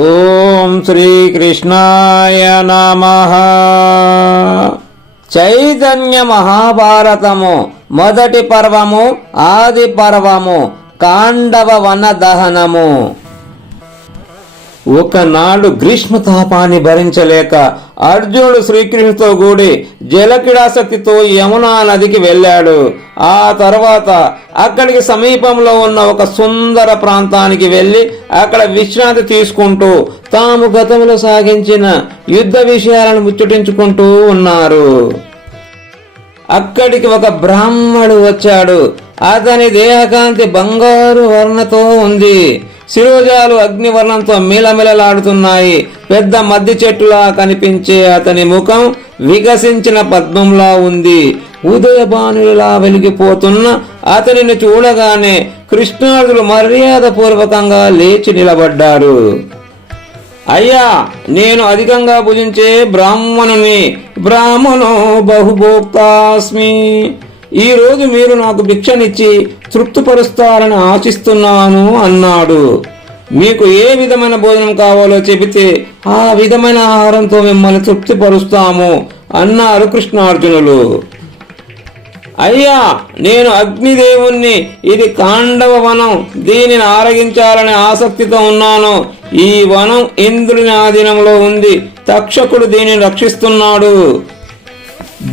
ఓం శ్రీకృష్ణాయ నమః. చైతన్య మహాభారతము మొదటి పర్వము, ఆది పర్వము, కాండవ వన దహనము. ఒకనాడు గ్రీష్మ తాపాన్ని భరించలేక అర్జునుడు శ్రీకృష్ణుతో కూడి జలక్రీడాసక్తితో యమునా నదికి వెళ్ళాడు. ఆ తర్వాత అక్కడికి సమీపంలో ఉన్న ఒక సుందర ప్రాంతానికి వెళ్ళి అక్కడ విశ్రాంతి తీసుకుంటూ తాము గతంలో సాగించిన యుద్ధ విషయాలను ముచ్చటించుకుంటూ ఉన్నారు. అక్కడికి ఒక బ్రాహ్మడు వచ్చాడు. అతని దేహకాంతి బంగారు వర్ణతో ఉంది. శిరోజాలు అగ్నివర్ణంతో మిలమిలలాడుతున్నాయి. పెద్ద మద్ది చెట్టులా కనిపించే అతని ముఖం వికసించిన పద్మంలా ఉంది. ఉదయభానులా వెలిగిపోతున్న అతనిని చూడగానే కృష్ణార్జునులు మర్యాద పూర్వకంగా లేచి నిలబడ్డారు. అయ్యా, నేను అధికంగా భుజించే బ్రాహ్మణుని, బ్రాహ్మణో బహుభోక్తాస్మి. ఈ రోజు మీరు నాకు భిక్షనిచ్చి తృప్తిపరుస్తారని ఆశిస్తున్నాను అన్నాడు. మీకు ఏ విధమైన భోజనం కావాలో చెబితే ఆ విధమైన ఆహారంతో మిమ్మల్ని తృప్తిపరుస్తాము అన్నారు కృష్ణార్జునులు. అయ్యా, నేను అగ్నిదేవుణ్ణి, ఇది కాండవ వనం, దీనిని ఆరగించాలనే ఆసక్తితో ఉన్నాను. ఈ వనం ఇంద్రుని ఆధీనంలో ఉంది. తక్షకుడు దీనిని రక్షిస్తున్నాడు.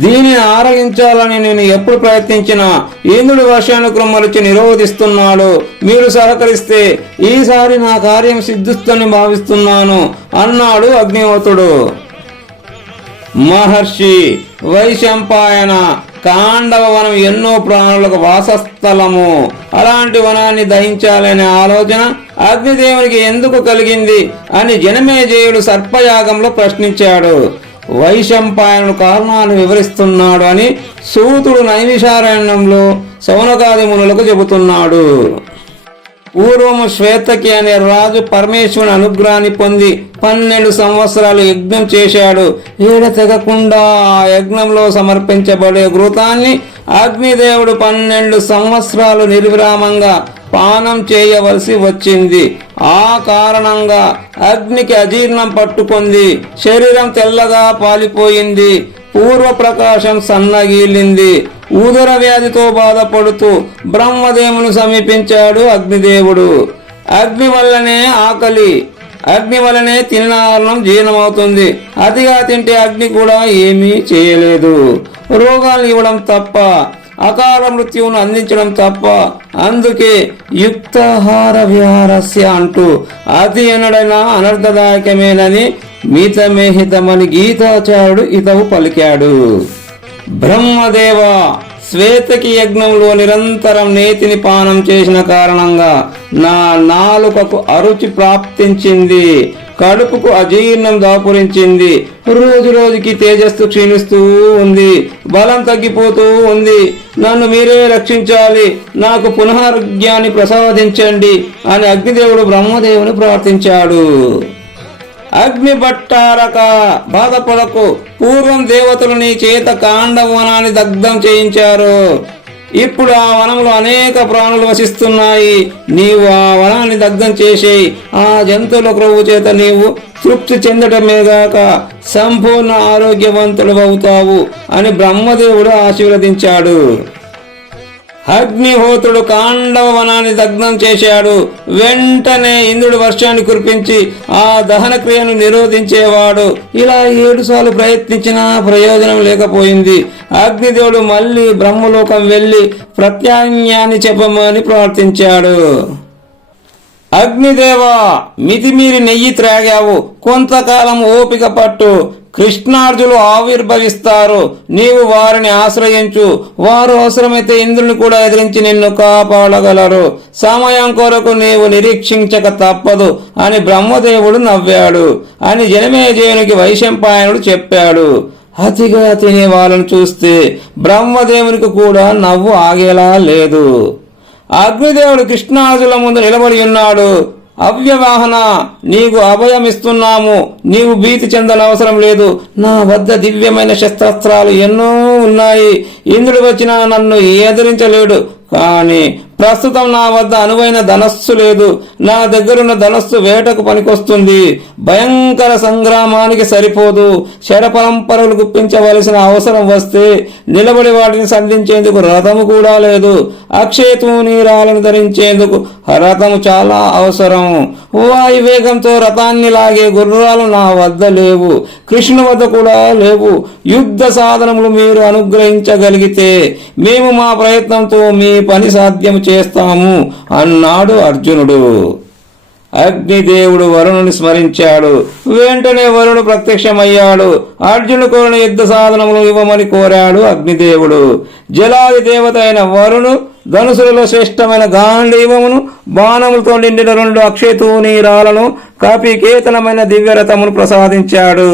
దీనిని ఆరగించాలని నేను ఎప్పుడు ప్రయత్నించినా ఇంద్రుడు వర్షానుక్రమరిచి నిరోధిస్తున్నాడు. మీరు సహకరిస్తే ఈసారి నా కార్యం సిద్ధిస్తుందని భావిస్తున్నాను అన్నాడు అగ్నిహోత్రుడు. మహర్షి వైశంపాయన, కాండవ వనం ఎన్నో ప్రాణులకు వాసస్థలము. అలాంటి వనాన్ని దహించాలనే ఆలోచన అగ్నిదేవునికి ఎందుకు కలిగింది అని జనమేజయుడు సర్పయాగంలో ప్రశ్నించాడు. వైశంపాయనుడు కారణాన్ని వివరిస్తున్నాడు అని సూతుడు నైమిషారణ్యంలో శౌనకాది మునులకు చెబుతున్నాడు. పూర్వము శ్వేతకి అనే రాజు పరమేశ్వరుని అనుగ్రహాన్ని పొంది 12 సంవత్సరాలు యజ్ఞం చేశాడు. తెగకుండా ఆ యజ్ఞంలో సమర్పించబడే ఘృతాన్ని అగ్నిదేవుడు 12 సంవత్సరాలు నిర్విరామంగా పానం చేయవలసి వచ్చింది. ఆ కారణంగా అగ్నికి అజీర్ణం పట్టుకుంది. శరీరం తెల్లగా పాలిపోయింది. పూర్వ ప్రకాశం సన్నగిల్లింది. ఉదర వ్యాధితో బాధపడుతూ బ్రహ్మదేవుని సమీపించాడు అగ్నిదేవుడు. అగ్ని వల్లనే ఆకలి, అగ్ని వల్లనే తినిన ఆహారం జీర్ణమవుతుంది. అతిగా తింటే అగ్ని కూడా ఏమీ చేయలేదు. రోగాలు ఇవ్వడం తప్ప, అకాల మృత్యువును అందించడం తప్ప. అందుకే యుక్తాహార విహారస్య అంటూ అతి ఎన్నడైనా అనర్థదాయకమేనని మితమేహితమని గీతాచార్యుడు ఇతవు పలికాడు. బ్రహ్మదేవ, శ్వేతకి యజ్ఞంలో నిరంతరం నేతిని పానం చేసిన కారణంగా నా నాలుకకు అరుచి ప్రాప్తించింది. కడుపుకు అజీర్ణం దాపురించింది. రోజు రోజుకి తేజస్సు క్షీణిస్తూ ఉంది. బలం తగ్గిపోతూ ఉంది. నన్ను మీరే రక్షించాలి, నాకు పునరారోగ్యాన్ని ప్రసాదించండి అని అగ్నిదేవుడు బ్రహ్మదేవుని ప్రార్థించాడు. అగ్ని భట్టారక, బాధపడకు. పూర్వం దేవతలు నీ చేత కాండవ వనాన్ని దగ్ధం చేయించారు. ఇప్పుడు ఆ వనంలో అనేక ప్రాణులు వసిస్తున్నాయి. నీవు ఆ వనాన్ని దగ్ధం చేసేయి. ఆ జంతువుల క్రొవ్వు చేత నీవు తృప్తి చెందటమేగాక సంపూర్ణ ఆరోగ్యవంతులు అవుతావు అని బ్రహ్మదేవుడు ఆశీర్వదించాడు. అగ్నిహోత్రుడు కాండవ వనాన్ని దగ్ధం చేశాడు. వెంటనే ఇంద్రుడు వర్షాన్ని కురిపించి ఆ దహన క్రియను నిరోధించేవాడు. ఇలా 7 సార్లు ప్రయత్నించినా ప్రయోజనం లేకపోయింది. అగ్నిదేవుడు మళ్ళీ బ్రహ్మలోకం వెళ్లి ప్రత్యామ్నాయాన్ని చెప్పమని ప్రార్థించాడు. అగ్నిదేవా, మితిమీరి నెయ్యి త్రాగావు. కొంతకాలం ఓపిక పట్టు. కృష్ణార్జునులు ఆవిర్భవిస్తారు. నీవు వారిని ఆశ్రయించు. వారు అవసరమైతే ఇంద్రుని కూడా ఎదిరించి నిన్ను కాపాడగలరు. సమయం కొరకు నీవు నిరీక్షించక తప్పదు అని బ్రహ్మదేవుడు నవ్వాడు అని జనమేజయునికి వైశంపాయనుడు చెప్పాడు. అతిగా తినే వాళ్ళను చూస్తే బ్రహ్మదేవునికి కూడా నవ్వు ఆగేలా లేదు. అగ్నిదేవుడు కృష్ణార్జునుల ముందు నిలబడి ఉన్నాడు. అవ్యవాహన, నీకు అభయమిస్తున్నాము. నీవు భీతి చెందనవసరం లేదు. నా వద్ద దివ్యమైన శస్త్రాస్త్రాలు ఎన్నో ఉన్నాయి. ఇంద్రుడు వచ్చినా నన్ను ఎదిరించలేడు. కానీ ప్రస్తుతం నా వద్ద అనువైన ధనస్సు లేదు. నా దగ్గరున్న ధనస్సు వేటకు పనికొస్తుంది. భయంకర సంగ్రామానికి సరిపోదు. శరపరంపరలు గుప్పించవలసిన అవసరం వస్తే నిలబడి వాటిని సంధించేందుకు రథము కూడా లేదు. అక్షయతూనీరాలను ధరించేందుకు రథము చాలా అవసరం. వాయువేగంతో రథాన్ని లాగే గుర్రాలు నా వద్ద లేవు. కృష్ణు వద్ద కూడా లేవు. యుద్ధ సాధనములు మీరు అనుగ్రహించగలిగితే మేము మా ప్రయత్నంతో మీ పని సాధ్యం చేస్తాము అన్నాడు అర్జునుడు. అగ్నిదేవుడు వరుణుని స్మరించాడు. వెంటనే వరుణుడు ప్రత్యక్షమయ్యాడు. అర్జునుడు కోరిన యుద్ధ సాధనములు ఇవ్వమని కోరాడు అగ్నిదేవుడు. జలాది దేవత అయిన వరుణు ధనుసులలో శ్రేష్టమైన గాంధీవమును, బాణములతో నిండిన 2 అక్షయతూనీరాలను, కపికేతనమైన దివ్యరథమును ప్రసాదించాడు.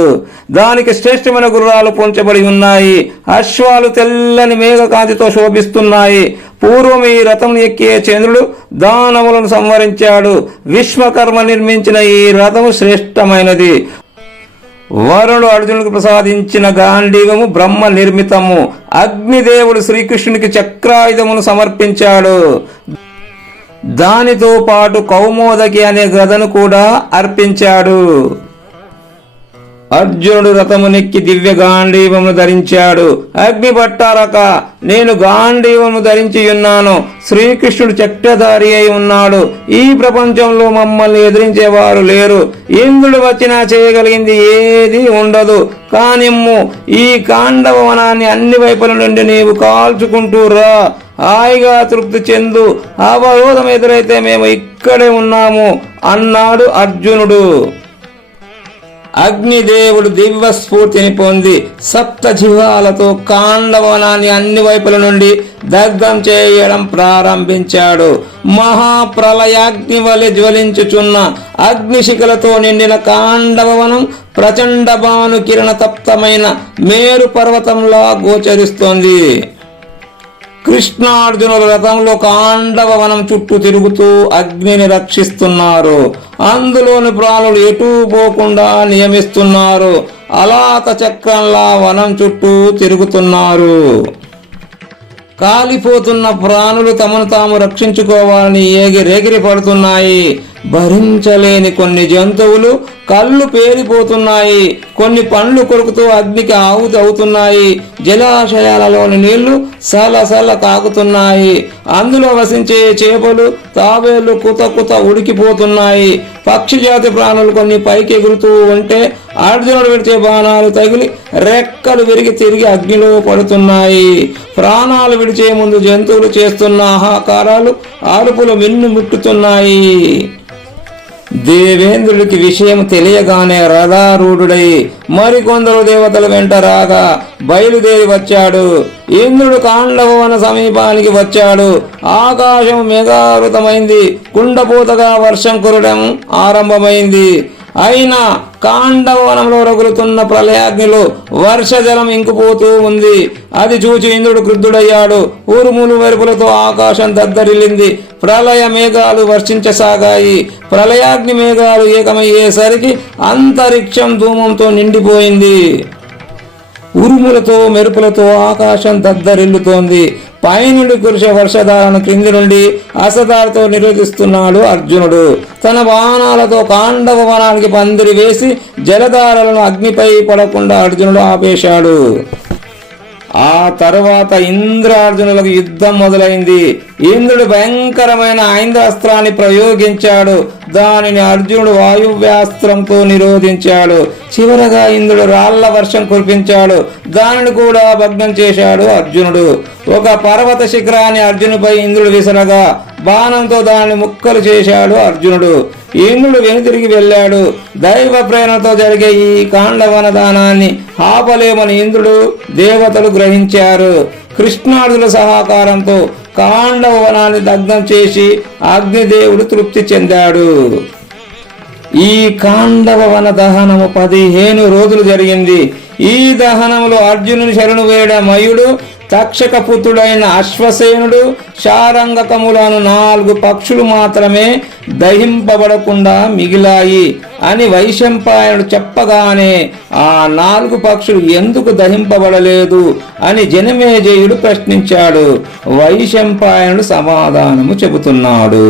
దానికి శ్రేష్టమైన గుర్రాలు పొంచబడి ఉన్నాయి. అశ్వాలు తెల్లని మేఘకాంతితో శోభిస్తున్నాయి. పూర్వం ఈ రథం ఎక్కే చంద్రుడు దానవులను సంవరించాడు. విశ్వకర్మ నిర్మించిన ఈ రథము శ్రేష్టమైనది. వరుణుడు అర్జునుడికి ప్రసాదించిన గాంధీవము బ్రహ్మ నిర్మితము. అగ్నిదేవుడు శ్రీకృష్ణునికి చక్రాయుధమును సమర్పించాడు. దానితో పాటు కౌమోదకి అనే గదను కూడా అర్పించాడు. అర్జునుడు రథమునెక్కి దివ్య గాంధీవమును ధరించాడు. అగ్ని పట్టారక, నేను గాంధీవమును ధరించి ఉన్నాను. శ్రీకృష్ణుడు చక్రధారి అయి ఉన్నాడు. ఈ ప్రపంచంలో మమ్మల్ని ఎదిరించేవారు లేరు. ఇంద్రుడు వచ్చినా చేయగలిగింది ఏది ఉండదు. కానిమ్ము, ఈ కాండవ వనాన్ని అన్ని వైపుల నుండి నీవు కాల్చుకుంటూ రా. హాయిగా తృప్తి చెందు. అవరోధం ఎదురైతే మేము ఇక్కడే ఉన్నాము అన్నాడు అర్జునుడు. అగ్నిదేవుడు దివ్య స్ఫూర్తిని పొంది సప్త జిహ్వాలతో కాండవనాన్ని అన్ని వైపుల నుండి దగ్ధం చేయడం ప్రారంభించాడు. మహాప్రలయాగ్ని వలె జ్వలించుచున్న అగ్నిశిఖలతో నిండిన కాండవవనం ప్రచండ భాను కిరణ తప్తమైన మేరు పర్వతంలా గోచరిస్తోంది. కృష్ణార్జునుల రథంలో కాండవ వనం చుట్టూ తిరుగుతూ అగ్నిని రక్షిస్తున్నారు. అందులోని ప్రాణులు ఎటూ పోకుండా నియమిస్తున్నారు. అలాత చక్రంలా వనం చుట్టూ తిరుగుతున్నారు. కాలిపోతున్న ప్రాణులు తమను తాము రక్షించుకోవాలని ఎగిరెగిరి పడుతున్నాయి. భరించలేని కొన్ని జంతువులు కళ్ళు పేలిపోతున్నాయి. కొన్ని పండ్లు కొరుకుతూ అగ్నికి ఆహుతి అవుతున్నాయి. జలాశయాలలోని నీళ్లు సలసల తాగుతున్నాయి. అందులో వసించే చేపలు, తాబేళ్లు కుత కుత ఉడికిపోతున్నాయి. పక్షి జాతి ప్రాణులు కొన్ని పైకి ఎగురుతూ ఉంటే అర్జునుడు విడిచే బాణాలు తగిలి రెక్కలు విరిగి తిరిగి అగ్నిలో పడుతున్నాయి. ప్రాణాలు విడిచే ముందు జంతువులు చేస్తున్న ఆహాకారాలు, అరుపులు మిన్ను ముట్టుతున్నాయి. దేవేంద్రుడికి విషయం తెలియగానే రథారూఢుడై మరికొందరు దేవతల వెంట రాగా బయలుదేరి వచ్చాడు. ఇంద్రుడు కాండవవన సమీపానికి వచ్చాడు. ఆకాశం మేఘావృతమైంది. కుండపోతగా వర్షం కురడం ఆరంభమైంది. అయినా కాండవవనంలో రగులుతున్న ప్రళయాగ్నిలో వర్షజలం ఇంకిపోతూ ఉంది. అది చూచి ఇంద్రుడు క్రుద్ధుడయ్యాడు. ఉరుములు మెరుపులతో ఆకాశం దద్దరిల్లింది. ప్రళయ మేఘాలు వర్షించసాగాయి. ప్రళయాగ్ని మేఘాలు ఏకమయ్యేసరికి అంతరిక్షం ధూమంతో నిండిపోయింది. ఉరుములతో మెరుపులతో ఆకాశం దద్దరిల్లుతోంది. పైనుండి కురిసే వర్షధారను క్రింది నుండి అసదాలతో నిరోధిస్తున్నాడు అర్జునుడు. తన బాణాలతో కాండవ వనానికి పందిరి వేసి జలధారలను అగ్నిపై పడకుండా అర్జునుడు ఆపేశాడు. ఆ తర్వాత ఇంద్రార్జునులకు యుద్ధం మొదలైంది. ఇంద్రుడు భయంకరమైన ఐంద్రాస్త్రాన్ని ప్రయోగించాడు. దానిని అర్జునుడు వాయువ్యాస్త్రంతో నిరోధించాడు. చివరగా ఇంద్రుడు రాళ్ల వర్షం కురిపించాడు. దానిని కూడా భగ్నం చేశాడు అర్జునుడు. ఒక పర్వత శిఖరాన్ని అర్జునుడిపై ఇంద్రుడు విసరగా బాణంతో దానిని ముక్కలు చేశాడు అర్జునుడు. ఇంద్రుడు వెనుతిరిగి వెళ్ళాడు. దైవ ప్రేరణతో జరిగే ఈ కాండవన దానాన్ని ఆపలేమని ఇంద్రుడు, దేవతలు గ్రహించారు. కృష్ణార్జునుల సహకారంతో కాండవ వనాన్ని దగ్ధం చేసి అగ్నిదేవుడు తృప్తి చెందాడు. ఈ కాండవ వన దహనము 15 రోజులు జరిగింది. ఈ దహనములో అర్జునుని శరణు వేడ మయుడు తక్షక పుత్రుడైన అశ్వసేనుడు శారంగకములను 4 పక్షులు మాత్రమే దహింపబడకుండా మిగిలాయి అని వైశంపాయనుడు చెప్పగానే ఆ 4 పక్షులు ఎందుకు దహింపబడలేదు అని జనమేజయుడు ప్రశ్నించాడు. వైశంపాయనుడు సమాధానము చెబుతున్నాడు.